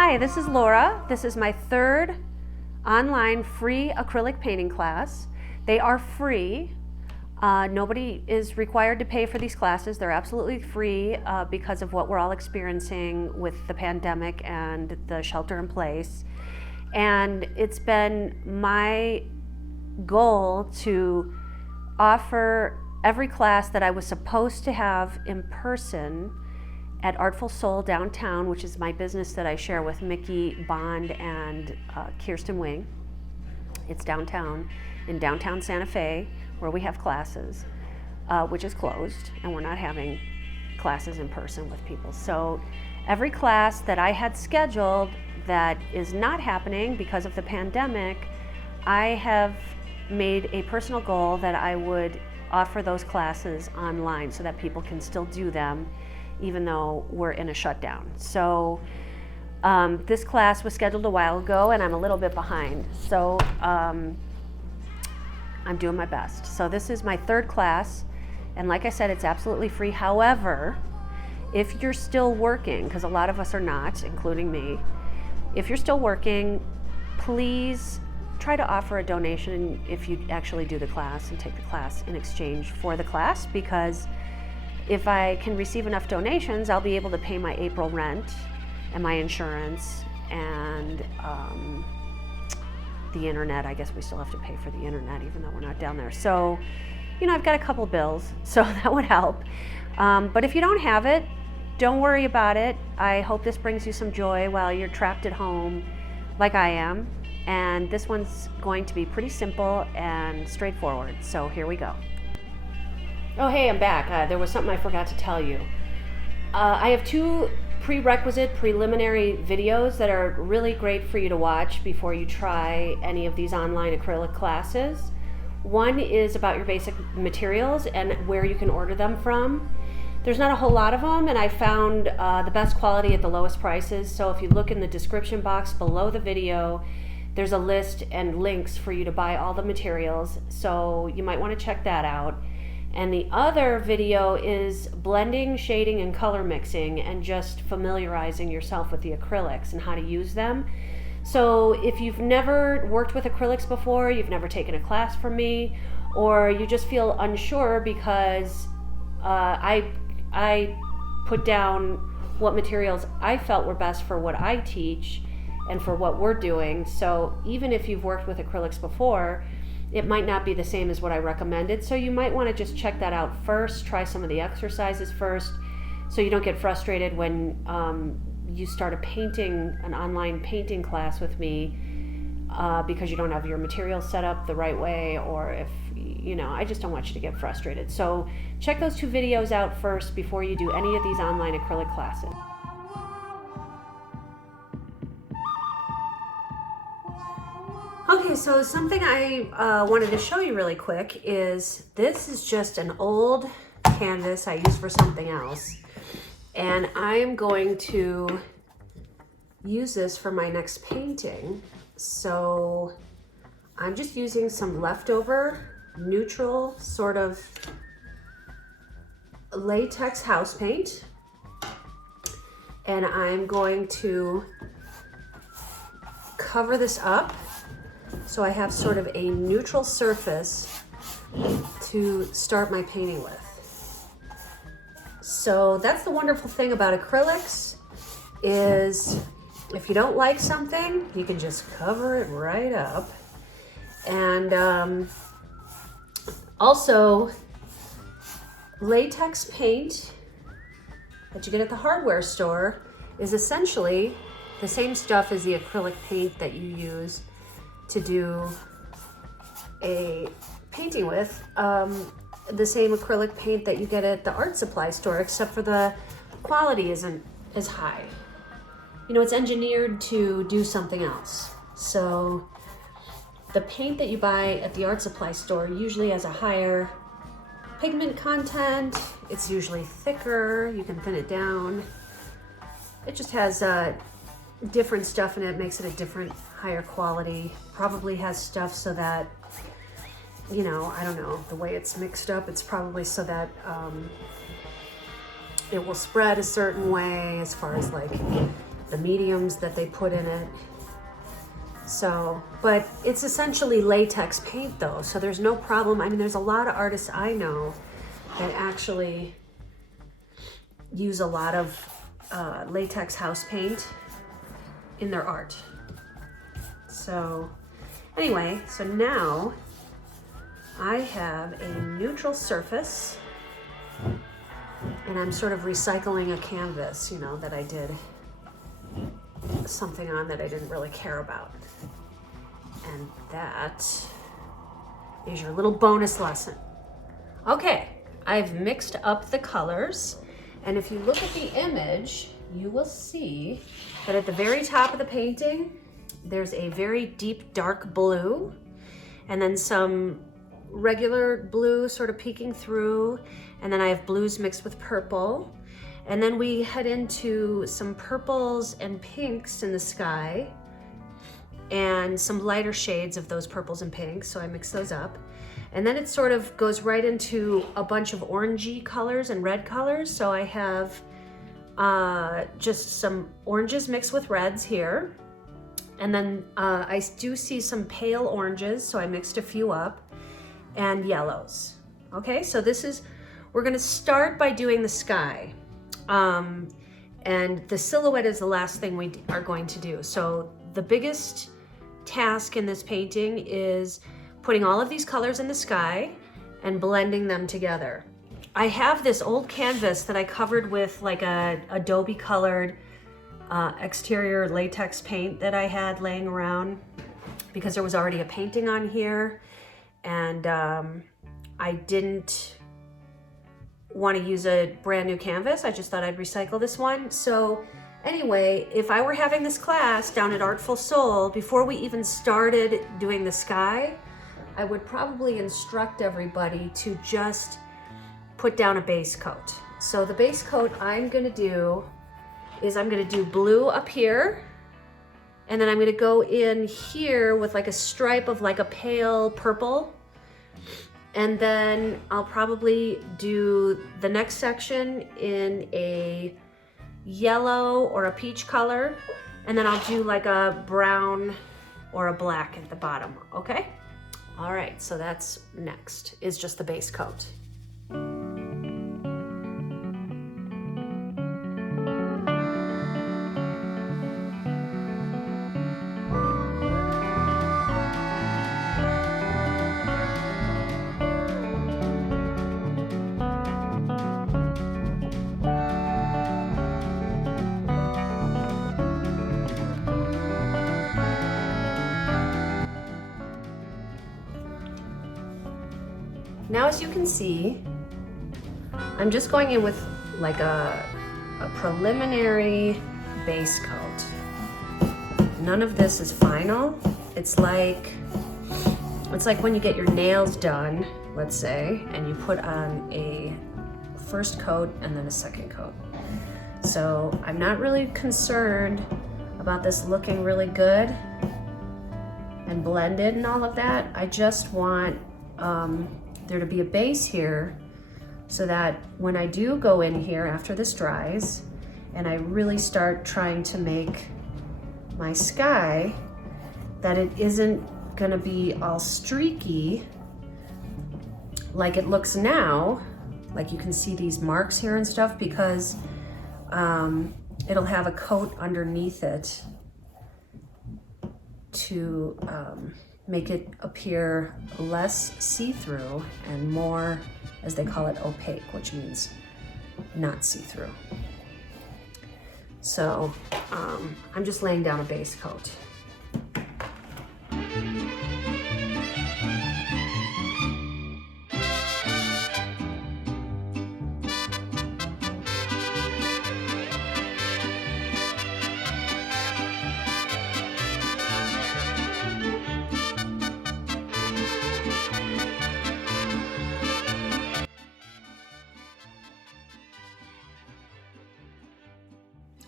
Hi, this is Laura. This is my third online free acrylic painting class. They are free. Nobody is required to pay for these classes. They're absolutely free because of what we're all experiencing with the pandemic and the shelter in place. And it's been my goal to offer every class that I was supposed to have in person at Artful Soul downtown, which is my business that I share with Mickey Bond and Kirsten Wing. It's downtown, in downtown Santa Fe, where we have classes, which is closed, and we're not having classes in person with people. So every class that I had scheduled that is not happening because of the pandemic, I have made a personal goal that I would offer those classes online so that people can still do them even though we're in a shutdown. So this class was scheduled a while ago and I'm a little bit behind. So I'm doing my best. So this is my third class, and like I said, it's absolutely free. However, if you're still working, because a lot of us are not, including me, if you're still working, please try to offer a donation if you actually do the class and take the class in exchange for the class, because if I can receive enough donations, I'll be able to pay my April rent and my insurance and the internet. I guess we still have to pay for the internet even though we're not down there. So, you know, I've got a couple bills, so that would help. But if you don't have it, don't worry about it. I hope this brings you some joy while you're trapped at home like I am. And this one's going to be pretty simple and straightforward. So here we go. Oh, hey, I'm back. There was something I forgot to tell you. I have two prerequisite preliminary videos that are really great for you to watch before you try any of these online acrylic classes. One is about your basic materials and where you can order them from. There's not a whole lot of them, and I found the best quality at the lowest prices. So if you look in the description box below the video, there's a list and links for you to buy all the materials. So you might want to check that out. And the other video is blending, shading, and color mixing, and just familiarizing yourself with the acrylics and how to use them. So if you've never worked with acrylics before, you've never taken a class from me, or you just feel unsure because I put down what materials I felt were best for what I teach and for what we're doing. So even if you've worked with acrylics before, it might not be the same as what I recommended. So you might want to just check that out first, try some of the exercises first, so you don't get frustrated when you start an online painting class with me because you don't have your materials set up the right way, or if, you know, I just don't want you to get frustrated. So check those two videos out first before you do any of these online acrylic classes. Okay, so something I wanted to show you really quick is this is just an old canvas I used for something else, and I am going to use this for my next painting. So I'm just using some leftover neutral sort of latex house paint, and I'm going to cover this up so I have sort of a neutral surface to start my painting with. So that's the wonderful thing about acrylics, is if you don't like something, you can just cover it right up. And also, latex paint that you get at the hardware store is essentially the same stuff as the acrylic paint that you use to do a painting with, the same acrylic paint that you get at the art supply store, except for the quality isn't as high. You know, it's engineered to do something else. So the paint that you buy at the art supply store usually has a higher pigment content. It's usually thicker, you can thin it down. It just has different stuff in it, makes it a different, higher quality. Probably has stuff so that, you know, I don't know, the way it's mixed up, it's probably so that it will spread a certain way as far as like the mediums that they put in it. So, but it's essentially latex paint though, so there's no problem. I mean, there's a lot of artists I know that actually use a lot of latex house paint in their art. So anyway, so now I have a neutral surface and I'm sort of recycling a canvas, you know, that I did something on that I didn't really care about. And that is your little bonus lesson. Okay, I've mixed up the colors, and if you look at the image, you will see that at the very top of the painting, there's a very deep dark blue, and then some regular blue sort of peeking through, and then I have blues mixed with purple. And then we head into some purples and pinks in the sky and some lighter shades of those purples and pinks, so I mix those up. And then it sort of goes right into a bunch of orangey colors and red colors. So I have just some oranges mixed with reds here. And then I do see some pale oranges, so I mixed a few up, and yellows. Okay, so we're gonna start by doing the sky. And the silhouette is the last thing we are going to do. So the biggest task in this painting is putting all of these colors in the sky and blending them together. I have this old canvas that I covered with like a Adobe colored exterior latex paint that I had laying around because there was already a painting on here, and I didn't want to use a brand new canvas. I just thought I'd recycle this one. So anyway, if I were having this class down at Artful Soul, before we even started doing the sky, I would probably instruct everybody to just put down a base coat. So the base coat I'm gonna do is I'm gonna do blue up here, and then I'm gonna go in here with like a stripe of like a pale purple. And then I'll probably do the next section in a yellow or a peach color. And then I'll do like a brown or a black at the bottom, okay? All right, so that's next, is just the base coat. Now, as you can see, I'm just going in with like a preliminary base coat. None of this is final. It's like when you get your nails done, let's say, and you put on a first coat and then a second coat. So I'm not really concerned about this looking really good and blended and all of that. I just want there to be a base here so that when I do go in here after this dries and I really start trying to make my sky, that it isn't gonna be all streaky like it looks now. Like you can see these marks here and stuff, because it'll have a coat underneath it to make it appear less see-through and more, as they call it, opaque, which means not see-through. So I'm just laying down a base coat.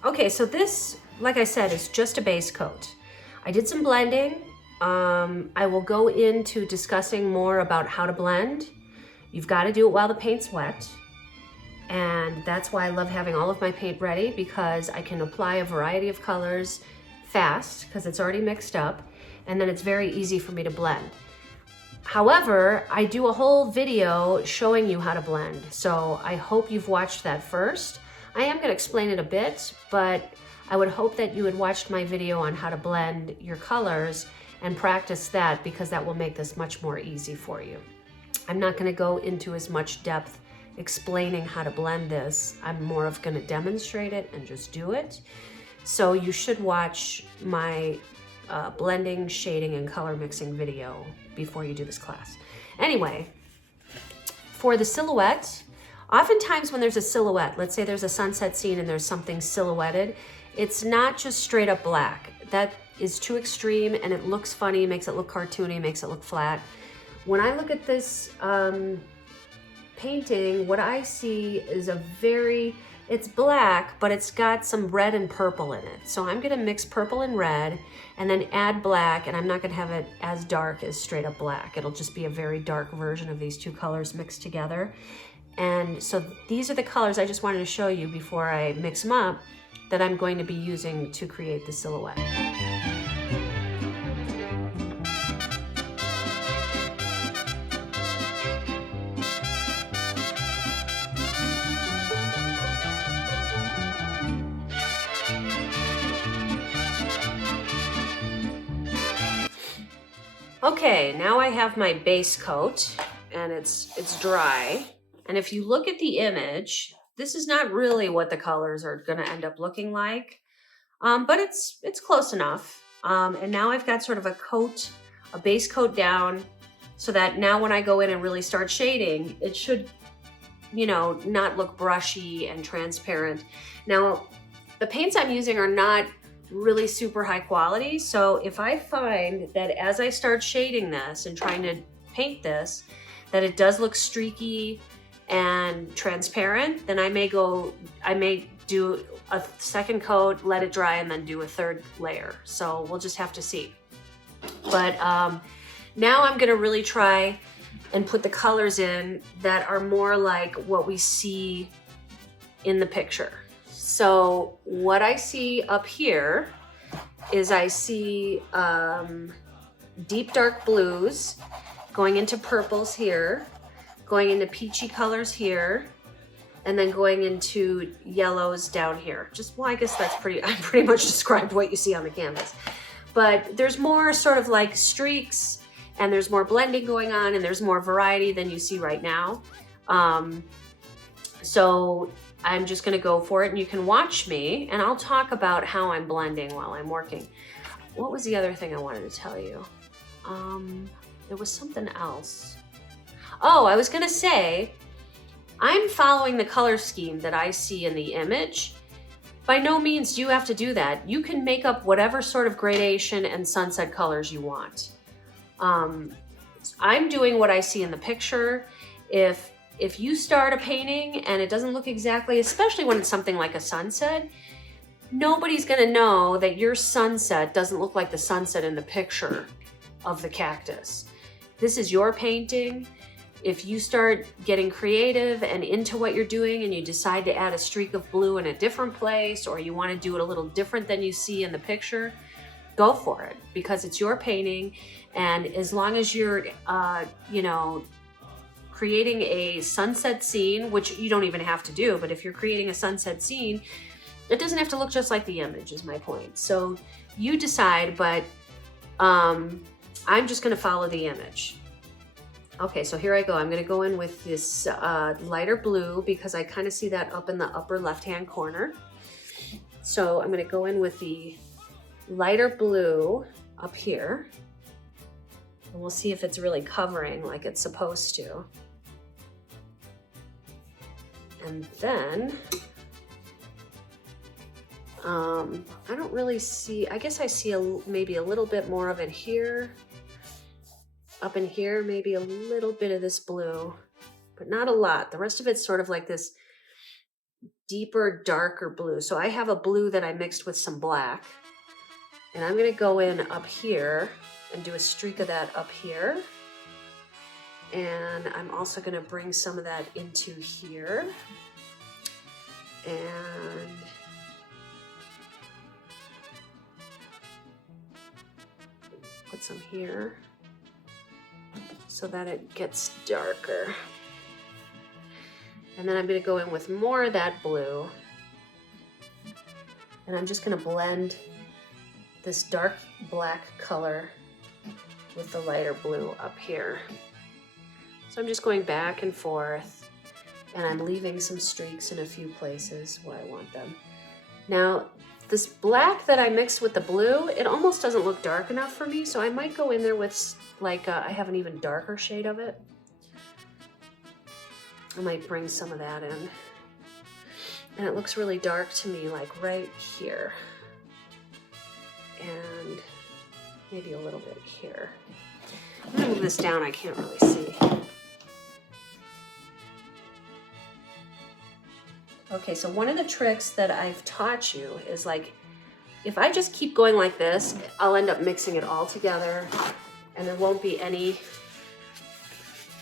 Okay, so this, like I said, is just a base coat. I did some blending. I will go into discussing more about how to blend. You've got to do it while the paint's wet. And that's why I love having all of my paint ready, because I can apply a variety of colors fast because it's already mixed up, and then it's very easy for me to blend. However, I do a whole video showing you how to blend, so I hope you've watched that first. I am going to explain it a bit, but I would hope that you had watched my video on how to blend your colors and practice that, because that will make this much more easy for you. I'm not going to go into as much depth explaining how to blend this. I'm more of going to demonstrate it and just do it. So you should watch my blending, shading, and color mixing video before you do this class. Anyway, for the silhouette, oftentimes when there's a silhouette, let's say there's a sunset scene and there's something silhouetted, it's not just straight up black. That is too extreme and it looks funny, makes it look cartoony, makes it look flat. When I look at this painting, what I see is it's black, but it's got some red and purple in it. So I'm gonna mix purple and red and then add black, and I'm not gonna have it as dark as straight up black. It'll just be a very dark version of these two colors mixed together. And so these are the colors I just wanted to show you before I mix them up that I'm going to be using to create the silhouette. Okay, now I have my base coat and it's dry. And if you look at the image, this is not really what the colors are gonna end up looking like, but it's close enough. And now I've got sort of a base coat down, so that now when I go in and really start shading, it should, you know, not look brushy and transparent. Now, the paints I'm using are not really super high quality. So if I find that as I start shading this and trying to paint this, that it does look streaky and transparent, then I may do a second coat, let it dry, and then do a third layer. So we'll just have to see. But now I'm gonna really try and put the colors in that are more like what we see in the picture. So what I see up here is I see deep dark blues going into purples here, going into peachy colors here, and then going into yellows down here. Well, I guess I pretty much described what you see on the canvas. But there's more sort of like streaks, and there's more blending going on, and there's more variety than you see right now. So I'm just gonna go for it, and you can watch me, and I'll talk about how I'm blending while I'm working. What was the other thing I wanted to tell you? There was something else. Oh, I was gonna say, I'm following the color scheme that I see in the image. By no means do you have to do that. You can make up whatever sort of gradation and sunset colors you want. I'm doing what I see in the picture. If you start a painting and it doesn't look exactly, especially when it's something like a sunset, nobody's gonna know that your sunset doesn't look like the sunset in the picture of the cactus. This is your painting. If you start getting creative and into what you're doing and you decide to add a streak of blue in a different place, or you want to do it a little different than you see in the picture, go for it, because it's your painting. And as long as you're, you know, creating a sunset scene, which you don't even have to do, but if you're creating a sunset scene, it doesn't have to look just like the image, is my point. So you decide, but I'm just gonna follow the image. Okay, so here I go. I'm gonna go in with this lighter blue, because I kind of see that up in the upper left-hand corner. So I'm gonna go in with the lighter blue up here, and we'll see if it's really covering like it's supposed to. And then, I don't really see, I guess I see maybe a little bit more of it here. Up in here, maybe a little bit of this blue, but not a lot. The rest of it's sort of like this deeper, darker blue. So I have a blue that I mixed with some black, and I'm gonna go in up here and do a streak of that up here. And I'm also gonna bring some of that into here. And put some here so that it gets darker. And then I'm going to go in with more of that blue. And I'm just going to blend this dark black color with the lighter blue up here. So I'm just going back and forth, and I'm leaving some streaks in a few places where I want them. Now, this black that I mixed with the blue, it almost doesn't look dark enough for me, so I might go in there with like, I have an even darker shade of it. I might bring some of that in. And it looks really dark to me, like right here. And maybe a little bit here. I'm gonna move this down, I can't really see. Okay, so one of the tricks that I've taught you is like, if I just keep going like this, I'll end up mixing it all together and there won't be any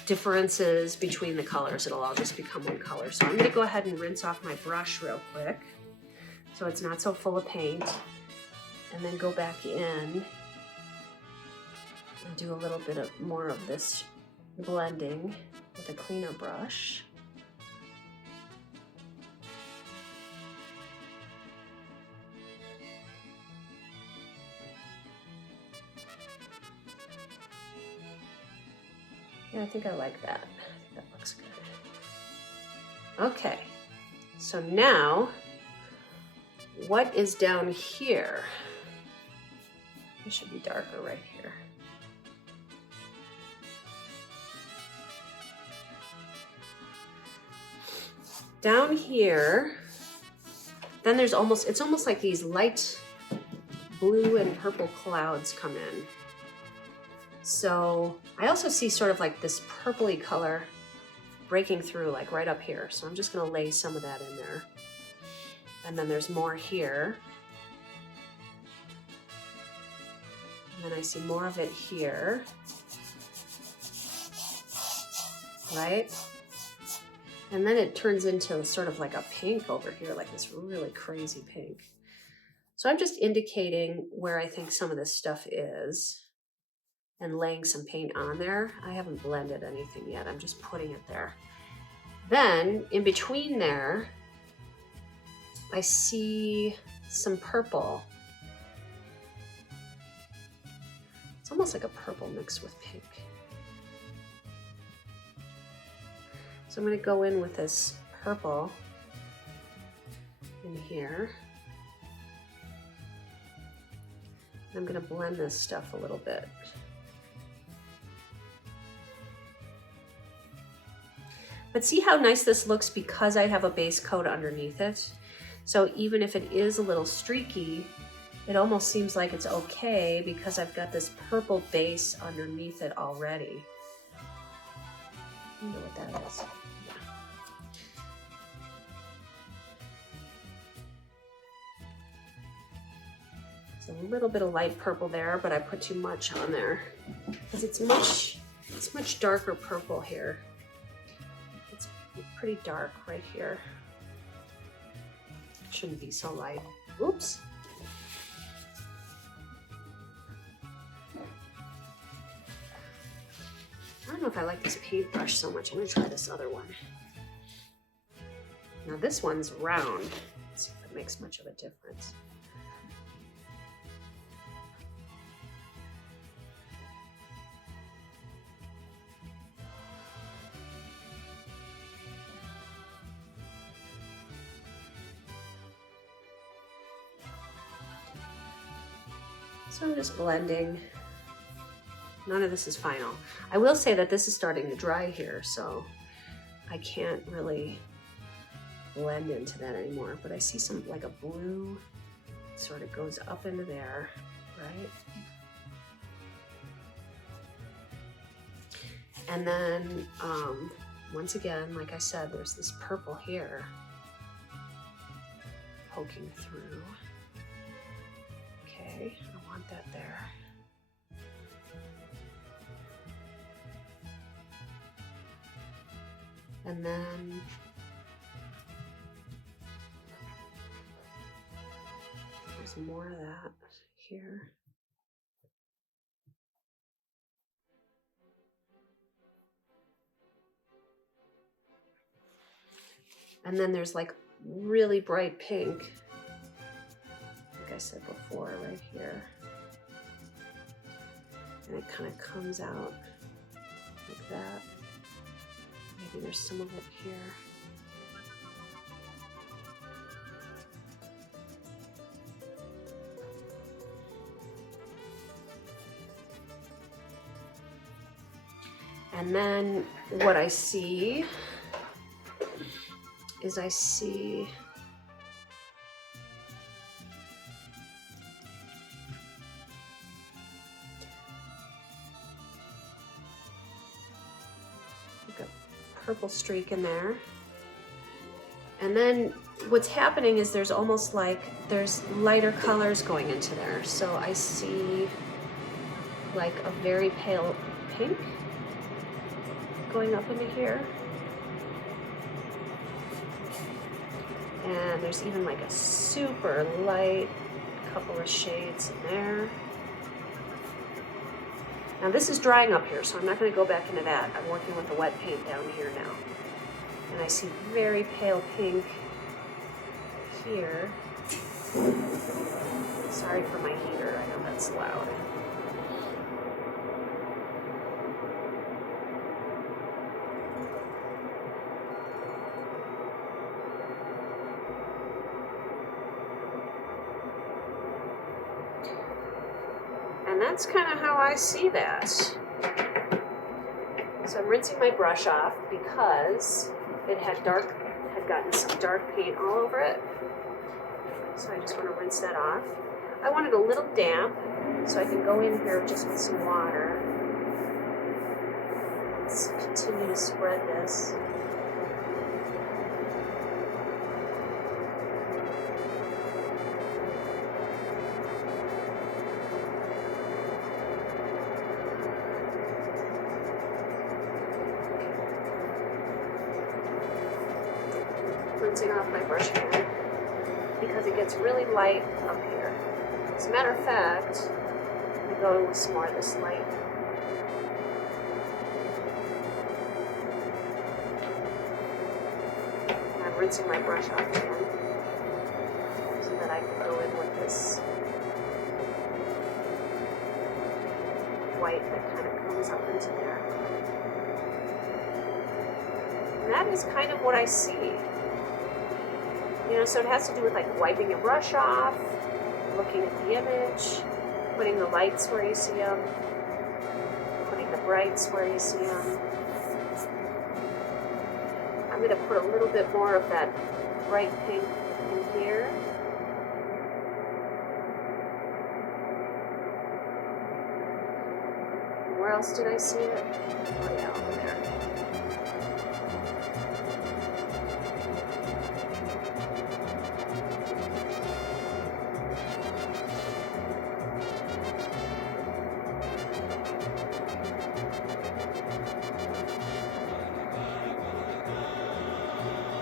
differences between the colors. It'll all just become one color. So I'm gonna go ahead and rinse off my brush real quick so it's not so full of paint, and then go back in and do a little bit of more of this blending with a cleaner brush. Yeah, I think I like that. I think that looks good. Okay, so now what is down here? It should be darker right here. Down here, then there's it's almost like these light blue and purple clouds come in. So I also see sort of like this purpley color breaking through like right up here. So I'm just gonna lay some of that in there. And then there's more here. And then I see more of it here. Right? And then it turns into sort of like a pink over here, like this really crazy pink. So I'm just indicating where I think some of this stuff is and laying some paint on there. I haven't blended anything yet. I'm just putting it there. Then in between there, I see some purple. It's almost like a purple mixed with pink. So I'm gonna go in with this purple in here. I'm gonna blend this stuff a little bit. But see how nice this looks because I have a base coat underneath it. So even if it is a little streaky, it almost seems like it's okay because I've got this purple base underneath it already. I wonder what that is. There's a little bit of light purple there, but I put too much on there because it's much darker purple here. It's pretty dark right here. It shouldn't be so light. Oops. I don't know if I like this paintbrush so much. I'm gonna try this other one. Now this one's round. Let's see if it makes much of a difference. So I'm just blending. None of this is final. I will say that this is starting to dry here, so I can't really blend into that anymore, but I see some, like a blue sort of goes up into there, right? And then, once again, like I said, there's this purple here poking through. Okay, I want that there. And then some more of that here. And then there's like really bright pink, like I said before, right here. And it kind of comes out like that. Maybe there's some of it here. And then what I see is I see like a purple streak in there. And then what's happening is there's almost like there's lighter colors going into there. So I see like a very pale pink going up into here. And there's even like a super light couple of shades in there. Now this is drying up here, so I'm not going to go back into that. I'm working with the wet paint down here now. And I see very pale pink here. Sorry for my heater, I know that's loud. And that's kind of how I see that. So I'm rinsing my brush off because it had gotten some dark paint all over it. So I just want to rinse that off. I want it a little damp, so I can go in here just with some water. Let's continue to spread this. Rinsing off my brush again because it gets really light up here. As a matter of fact, I'm going to go with some more of this light. And I'm rinsing my brush off again so that I can go in with this white that kind of comes up into there. And that is kind of what I see. You know, so it has to do with like wiping your brush off, looking at the image, putting the lights where you see them, putting the brights where you see them. I'm going to put a little bit more of that bright pink in here. Where else did I see it? Oh yeah, over there.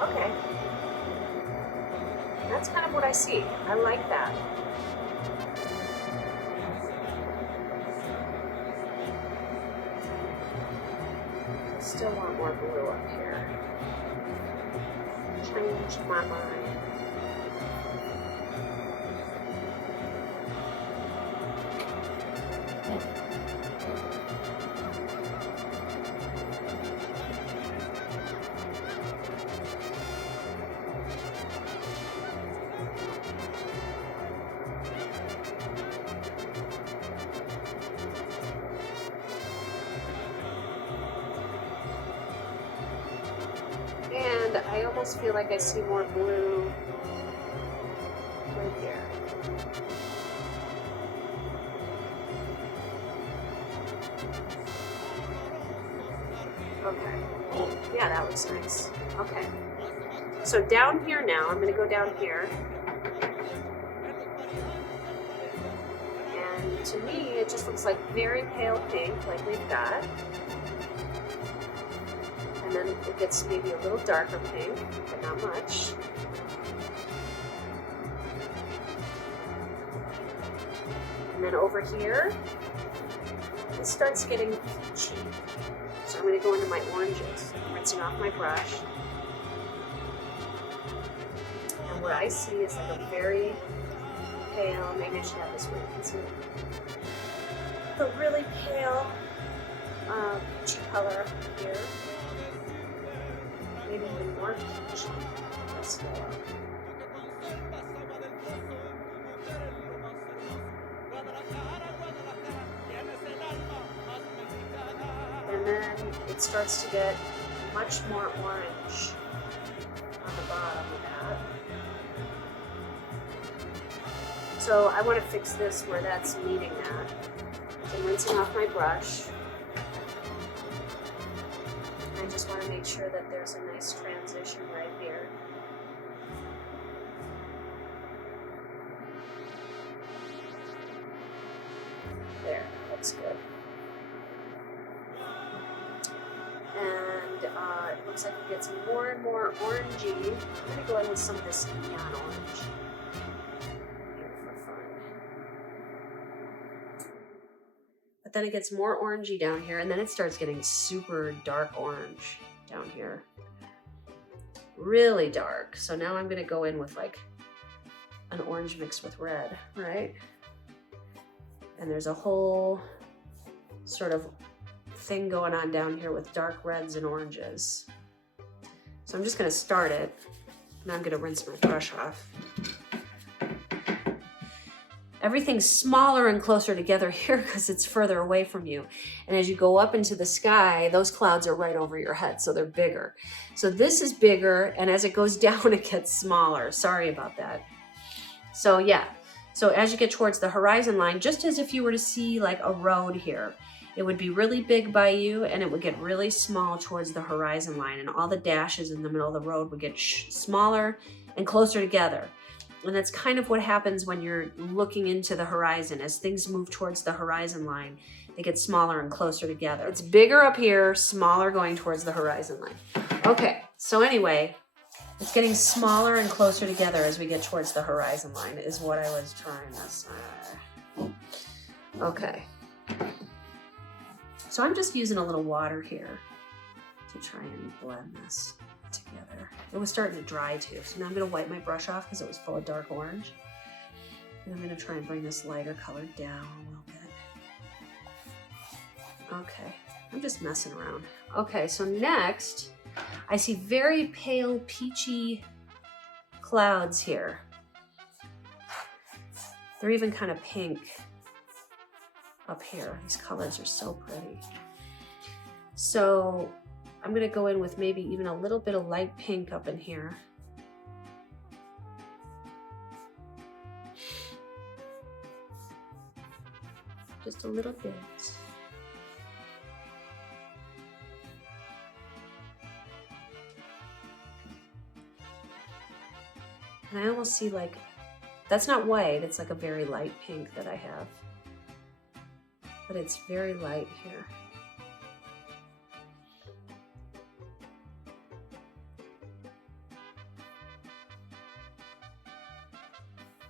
Okay, that's kind of what I see. I like that. Still want more blue up here. Changed my mind. And I almost feel like I see more blue right here. Okay. Yeah, that looks nice. Okay. So down here now, I'm going to go down here. And to me, it just looks like very pale pink, like we've got. And then it gets maybe a little darker pink, but not much. then over here, it starts getting peachy. So I'm going to go into my oranges. I'm rinsing off my brush. And what I see is like a very pale, maybe I should have this one, you can see it. The really pale peachy color here. Maybe even more peachy. Let's go up. And then it starts to get much more orange on the bottom of that. So I want to fix this where that's meeting that. So I'm rinsing off my brush. I just want to make sure that there's a nice transition right here. There, looks good. And it looks like it gets more and more orangey. I'm going to go in with some of this neon orange here for fun. But then it gets more orangey down here, and then it starts getting super dark orange down here. Really dark. So now I'm going to go in with like an orange mixed with red, right? And there's a whole sort of thing going on down here with dark reds and oranges. So I'm just going to start it, and I'm going to rinse my brush off. Everything's smaller and closer together here because it's further away from you. And as you go up into the sky, those clouds are right over your head, so they're bigger. So this is bigger, and as it goes down, it gets smaller. Sorry about that. So yeah, so as you get towards the horizon line, just as if you were to see like a road here, it would be really big by you, and it would get really small towards the horizon line, and all the dashes in the middle of the road would get smaller and closer together. And that's kind of what happens when you're looking into the horizon. As things move towards the horizon line, they get smaller and closer together. It's bigger up here, smaller going towards the horizon line. Okay, so anyway, it's getting smaller and closer together as we get towards the horizon line is what I was trying to say. Okay. So I'm just using a little water here to try and blend this together. It was starting to dry too, so now I'm going to wipe my brush off because it was full of dark orange. And I'm going to try and bring this lighter color down a little bit. Okay, I'm just messing around. Okay, so next I see very pale peachy clouds here. They're even kind of pink up here. These colors are so pretty. So I'm going to go in with maybe even a little bit of light pink up in here. Just a little bit. And I almost see like, that's not white, it's like a very light pink that I have. But it's very light here.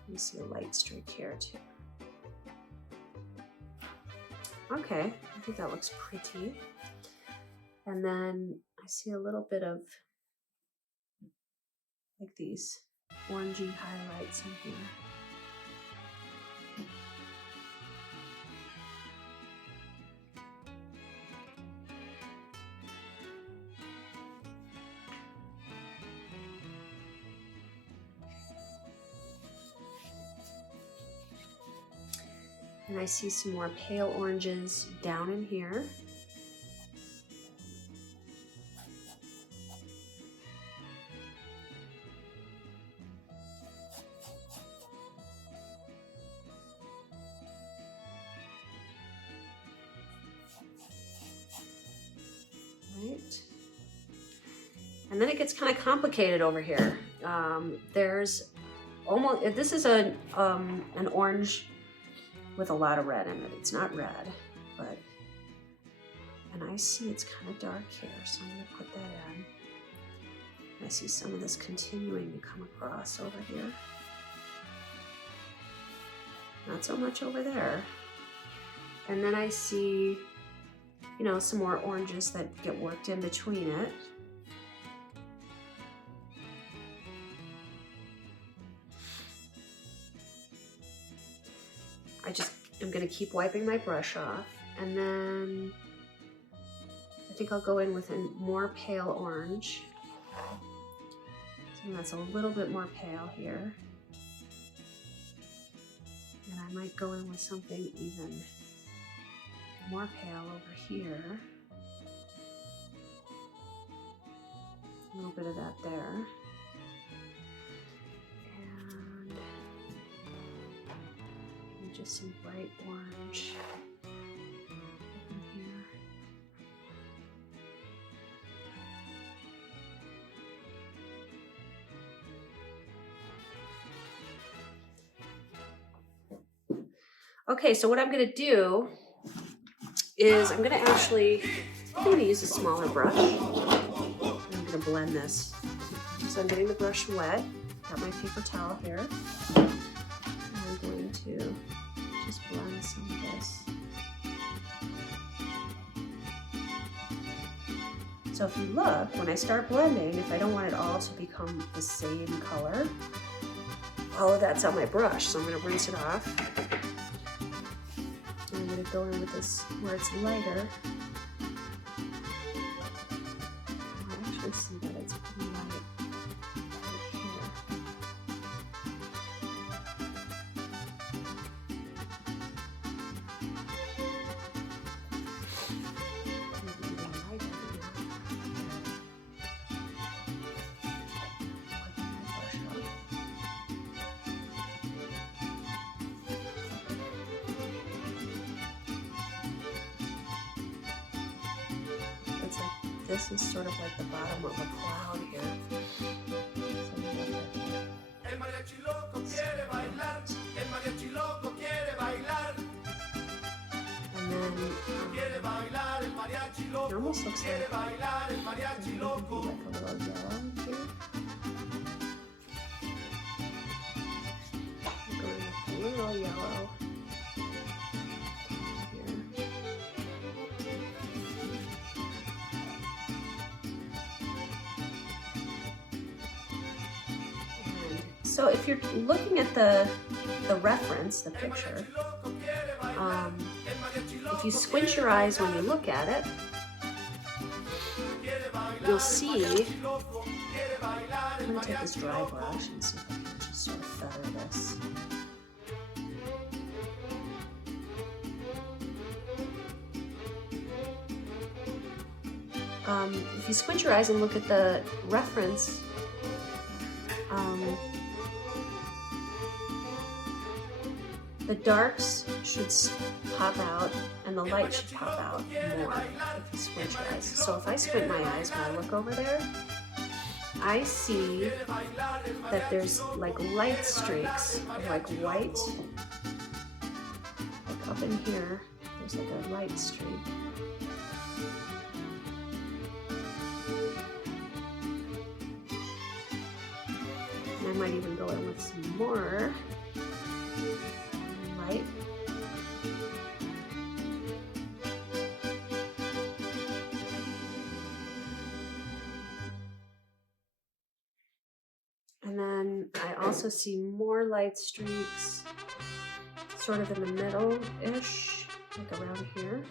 You see a light streak here too. Okay, I think that looks pretty. And then I see a little bit of like these orangey highlights in here. And I see some more pale oranges down in here. Right. And then it gets kind of complicated over here. There's almost, this is an orange with a lot of red in it. It's not red, but, and I see it's kind of dark here, so I'm gonna put that in. I see some of this continuing to come across over here. Not so much over there. And then I see, you know, some more oranges that get worked in between it. I'm gonna keep wiping my brush off, and then I think I'll go in with a more pale orange. So that's a little bit more pale here. And I might go in with something even more pale over here. A little bit of that there. Just some bright orange in here. Okay, so what I'm going to do is I'm going to use a smaller brush. I'm going to blend this. So I'm getting the brush wet. Got my paper towel here. I'm going to just blend some of this. So if you look, when I start blending, if I don't want it all to become the same color, all of that's on my brush, so I'm going to rinse it off. And I'm going to go in with this where it's lighter. I actually see that it's pretty light right here. This is sort of like the bottom of a cloud here. El mariachi loco quiere bailar, el mariachi loco quiere bailar. And then it almost looks like a little yellow here. I'm going with a little yellow. So if you're looking at the reference, the picture, if you squint your eyes when you look at it, you'll see, I'm going to take this dry brush and see if I can just sort of feather this. If you squint your eyes and look at the reference, the darks should pop out and the light should pop out more if you squint your eyes. So if I squint my eyes when I look over there, I see that there's like light streaks, like white, like up in here, there's like a light streak. And I might even go in with some more light. And then I also see more light streaks sort of in the middle-ish, like around here.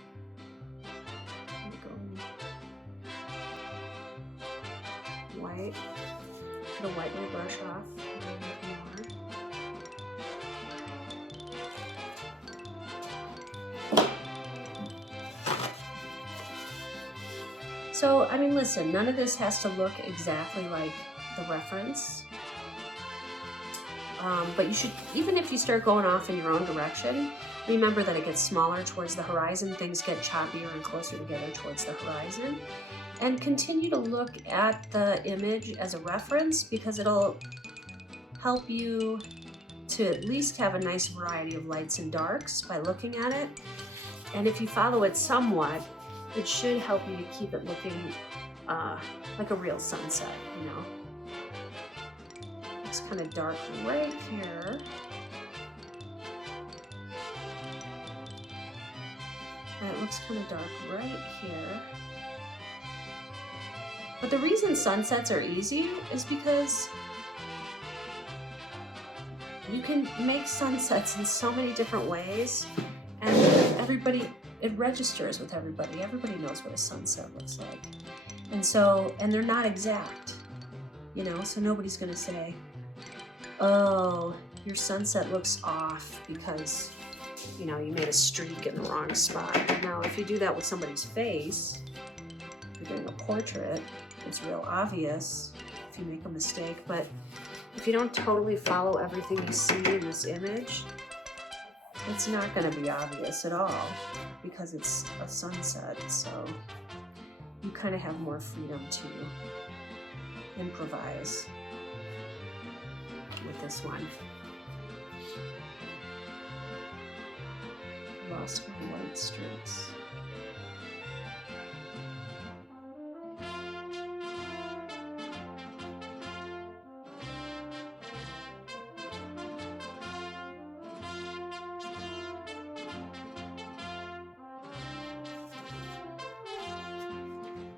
White. I'm gonna wipe my brush off. So, I mean, listen, none of this has to look exactly like the reference. But you should, even if you start going off in your own direction, remember that it gets smaller towards the horizon, things get choppier and closer together towards the horizon. And continue to look at the image as a reference because it'll help you to at least have a nice variety of lights and darks by looking at it. And if you follow it somewhat, it should help you to keep it looking like a real sunset, you know. It's kind of dark right here. And it looks kind of dark right here. But the reason sunsets are easy is because you can make sunsets in so many different ways, and it registers with everybody. Everybody knows what a sunset looks like. And they're not exact, you know, so nobody's gonna say, oh, your sunset looks off because, you know, you made a streak in the wrong spot. Now, if you do that with somebody's face, if you're doing a portrait, it's real obvious if you make a mistake, but if you don't totally follow everything you see in this image, it's not going to be obvious at all because it's a sunset, so you kind of have more freedom to improvise with this one. Lost my white streaks.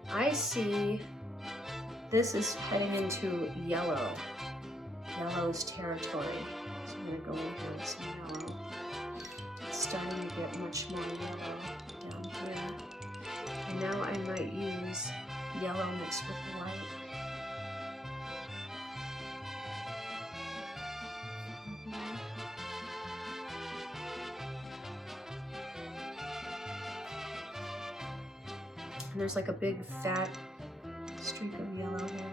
I see this is heading into yellow. Yellow's territory. So I'm going to go in here with some yellow. It's starting to get much more yellow down here. And now I might use yellow mixed with white. And there's like a big fat streak of yellow here.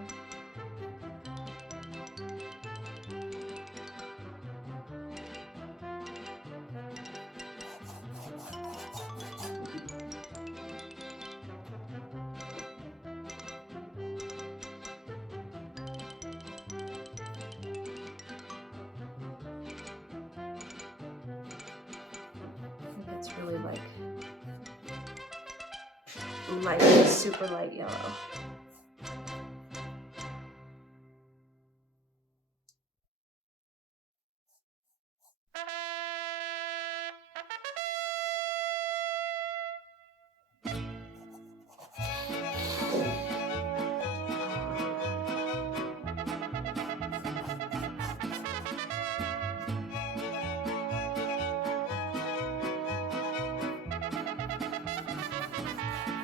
It's really like light, super light yellow.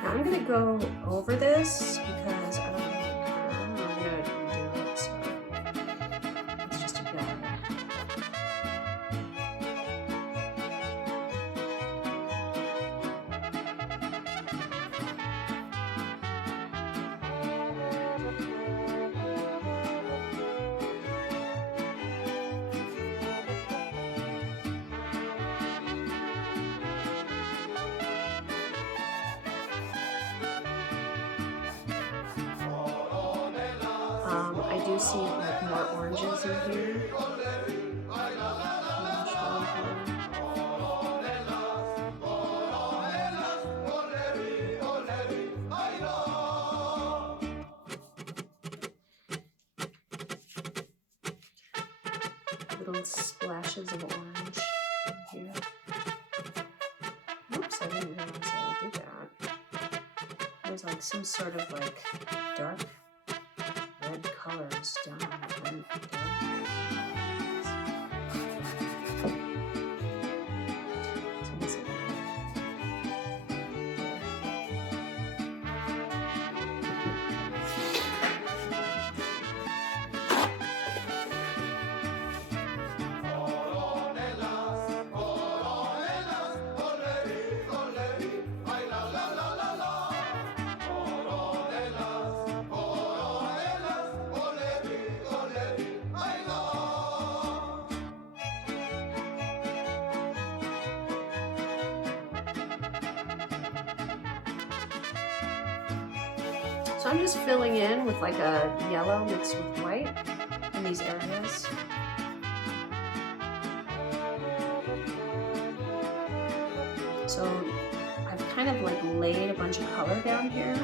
Now I'm going to go over this because I don't know I'm going to do it, so it's just a bit. I do see like more oranges in here. Little splashes of orange in here. Oops, I didn't realize I did that. There's like some sort of like dark red colors down there. So I'm just filling in with like a yellow mixed with white in these areas. So I've kind of like laid a bunch of color down here,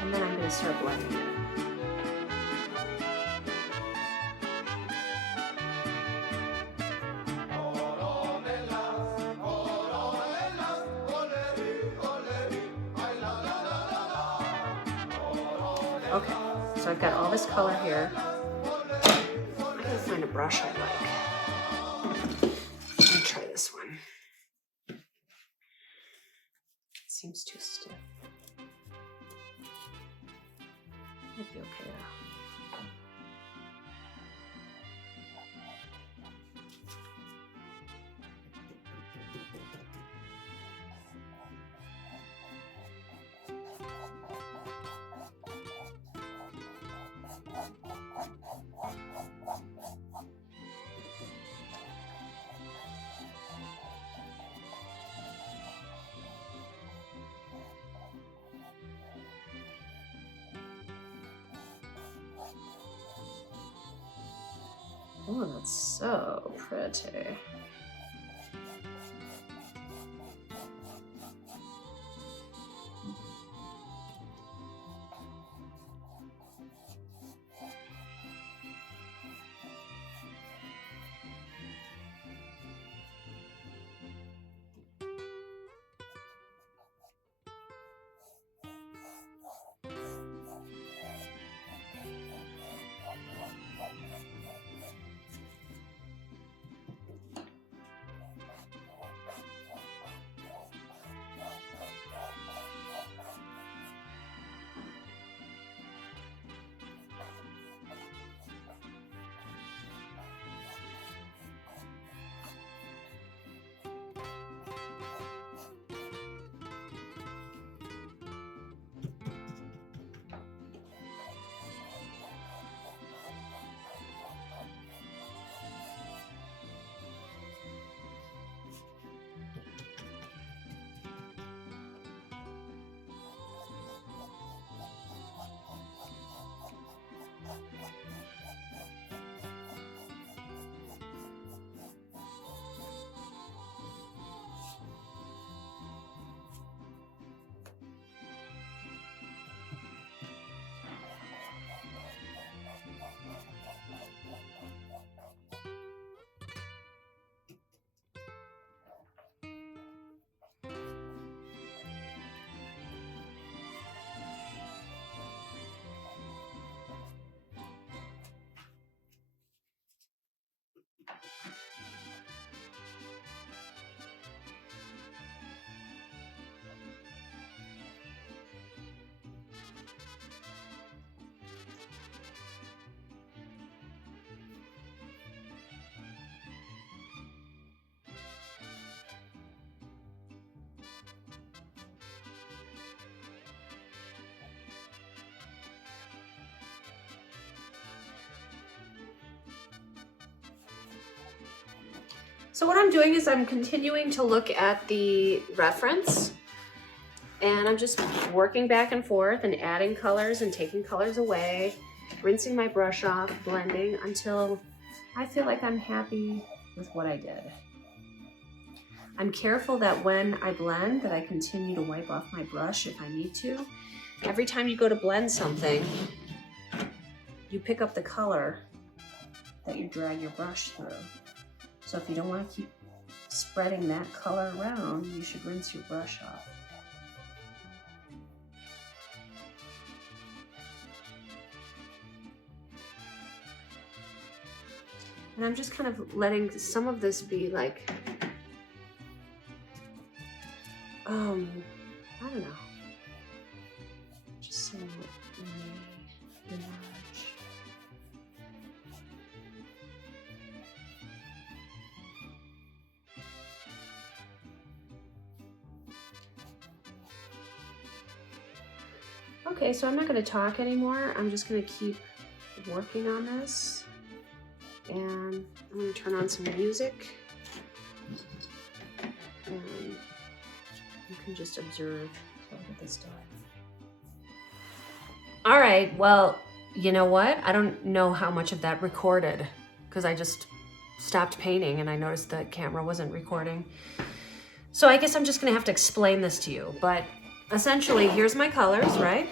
and then I'm going to start blending it. Okay, so I've got all this color here. I'm gonna find a brush I like. I'm gonna try this one. It seems too stiff. Might be okay though. Oh, that's so pretty. So what I'm doing is I'm continuing to look at the reference, and I'm just working back and forth and adding colors and taking colors away, rinsing my brush off, blending until I feel like I'm happy with what I did. I'm careful that when I blend that I continue to wipe off my brush if I need to. Every time you go to blend something, you pick up the color that you drag your brush through. So if you don't want to keep spreading that color around, you should rinse your brush off. And I'm just kind of letting some of this be like, I don't know, just so it may emerge. Okay, so I'm not going to talk anymore. I'm just going to keep working on this. And I'm going to turn on some music. And you can just observe. So I'll get this done. All right, well, you know what? I don't know how much of that recorded because I just stopped painting and I noticed the camera wasn't recording. So I guess I'm just going to have to explain this to you. But essentially, here's my colors, right?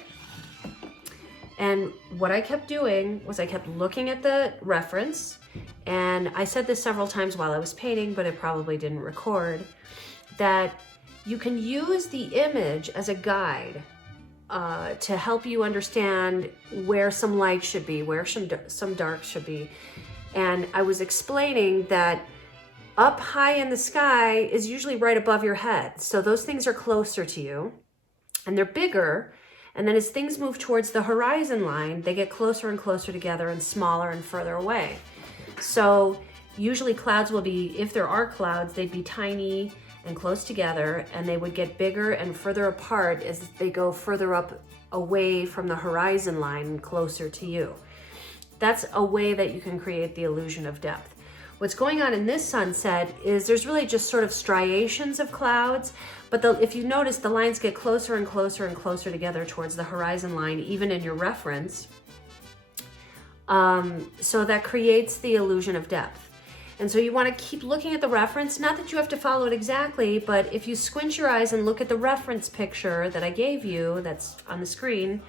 And what I kept doing was I kept looking at the reference, and I said this several times while I was painting, but it probably didn't record, that you can use the image as a guide to help you understand where some light should be, where some dark should be. And I was explaining that up high in the sky is usually right above your head. So those things are closer to you and they're bigger. And then as things move towards the horizon line, they get closer and closer together and smaller and further away. So usually clouds will be, if there are clouds, they'd be tiny and close together, and they would get bigger and further apart as they go further up away from the horizon line and closer to you. That's a way that you can create the illusion of depth. What's going on in this sunset is there's really just sort of striations of clouds, but if you notice, the lines get closer and closer and closer together towards the horizon line, even in your reference. So that creates the illusion of depth. And so you want to keep looking at the reference, not that you have to follow it exactly, but if you squint your eyes and look at the reference picture that I gave you that's on the screen,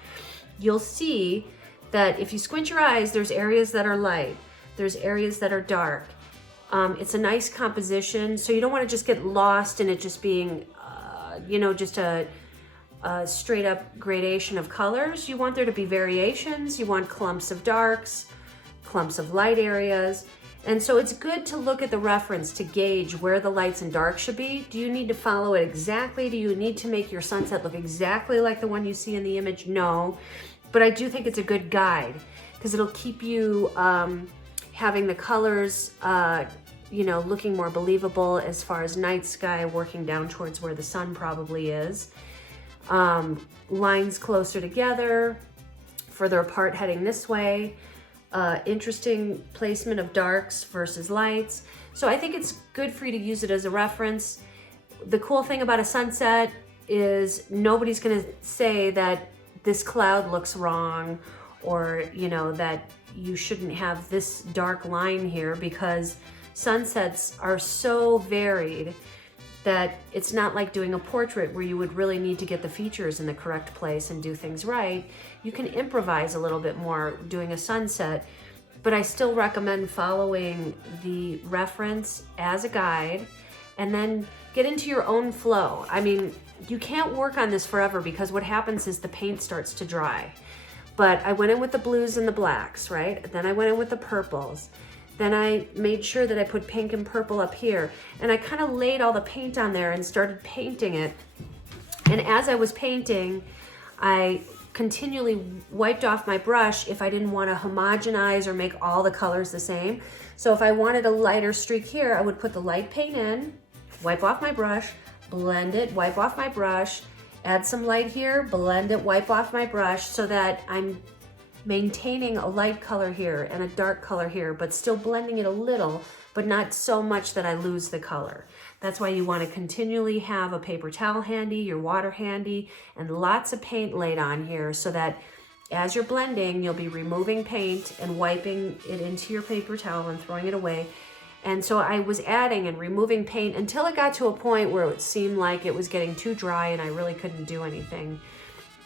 you'll see that if you squint your eyes, there's areas that are light, there's areas that are dark. It's a nice composition, so you don't want to just get lost in it just being, just a straight up gradation of colors. You want there to be variations, you want clumps of darks, clumps of light areas. And so it's good to look at the reference to gauge where the lights and darks should be. Do you need to follow it exactly? Do you need to make your sunset look exactly like the one you see in the image? No, but I do think it's a good guide because it'll keep you having the colors, looking more believable as far as night sky working down towards where the sun probably is. Lines closer together, further apart heading this way. Interesting placement of darks versus lights. So I think it's good for you to use it as a reference. The cool thing about a sunset is nobody's going to say that this cloud looks wrong or, that you shouldn't have this dark line here, because sunsets are so varied that it's not like doing a portrait where you would really need to get the features in the correct place and do things right. You can improvise a little bit more doing a sunset, but I still recommend following the reference as a guide and then get into your own flow. I mean, you can't work on this forever because what happens is the paint starts to dry. But I went in with the blues and the blacks, right? Then I went in with the purples. Then I made sure that I put pink and purple up here. And I kind of laid all the paint on there and started painting it. And as I was painting, I continually wiped off my brush if I didn't want to homogenize or make all the colors the same. So if I wanted a lighter streak here, I would put the light paint in, wipe off my brush, blend it, wipe off my brush, add some light here, blend it, wipe off my brush, so that I'm maintaining a light color here and a dark color here, but still blending it a little, but not so much that I lose the color. That's why you want to continually have a paper towel handy, your water handy, and lots of paint laid on here so that as you're blending, you'll be removing paint and wiping it into your paper towel and throwing it away. And so I was adding and removing paint until it got to a point where it seemed like it was getting too dry and I really couldn't do anything.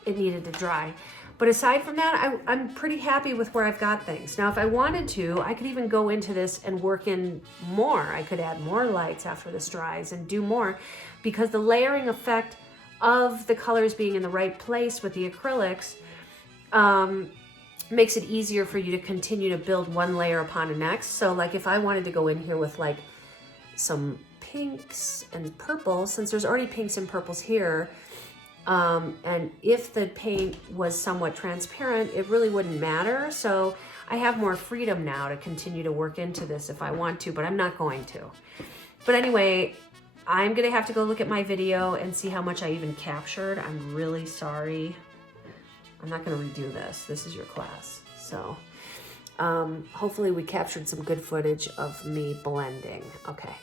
It needed to dry. But aside from that, I'm pretty happy with where I've got things. Now, if I wanted to, I could even go into this and work in more. I could add more lights after this dries and do more, because the layering effect of the colors being in the right place with the acrylics makes it easier for you to continue to build one layer upon the next. So like if I wanted to go in here with like some pinks and purples, since there's already pinks and purples here, and if the paint was somewhat transparent, it really wouldn't matter. So I have more freedom now to continue to work into this if I want to, but I'm not going to. But anyway, I'm gonna have to go look at my video and see how much I even captured. I'm really sorry. I'm not gonna redo this. This is your class. So hopefully we captured some good footage of me blending. Okay.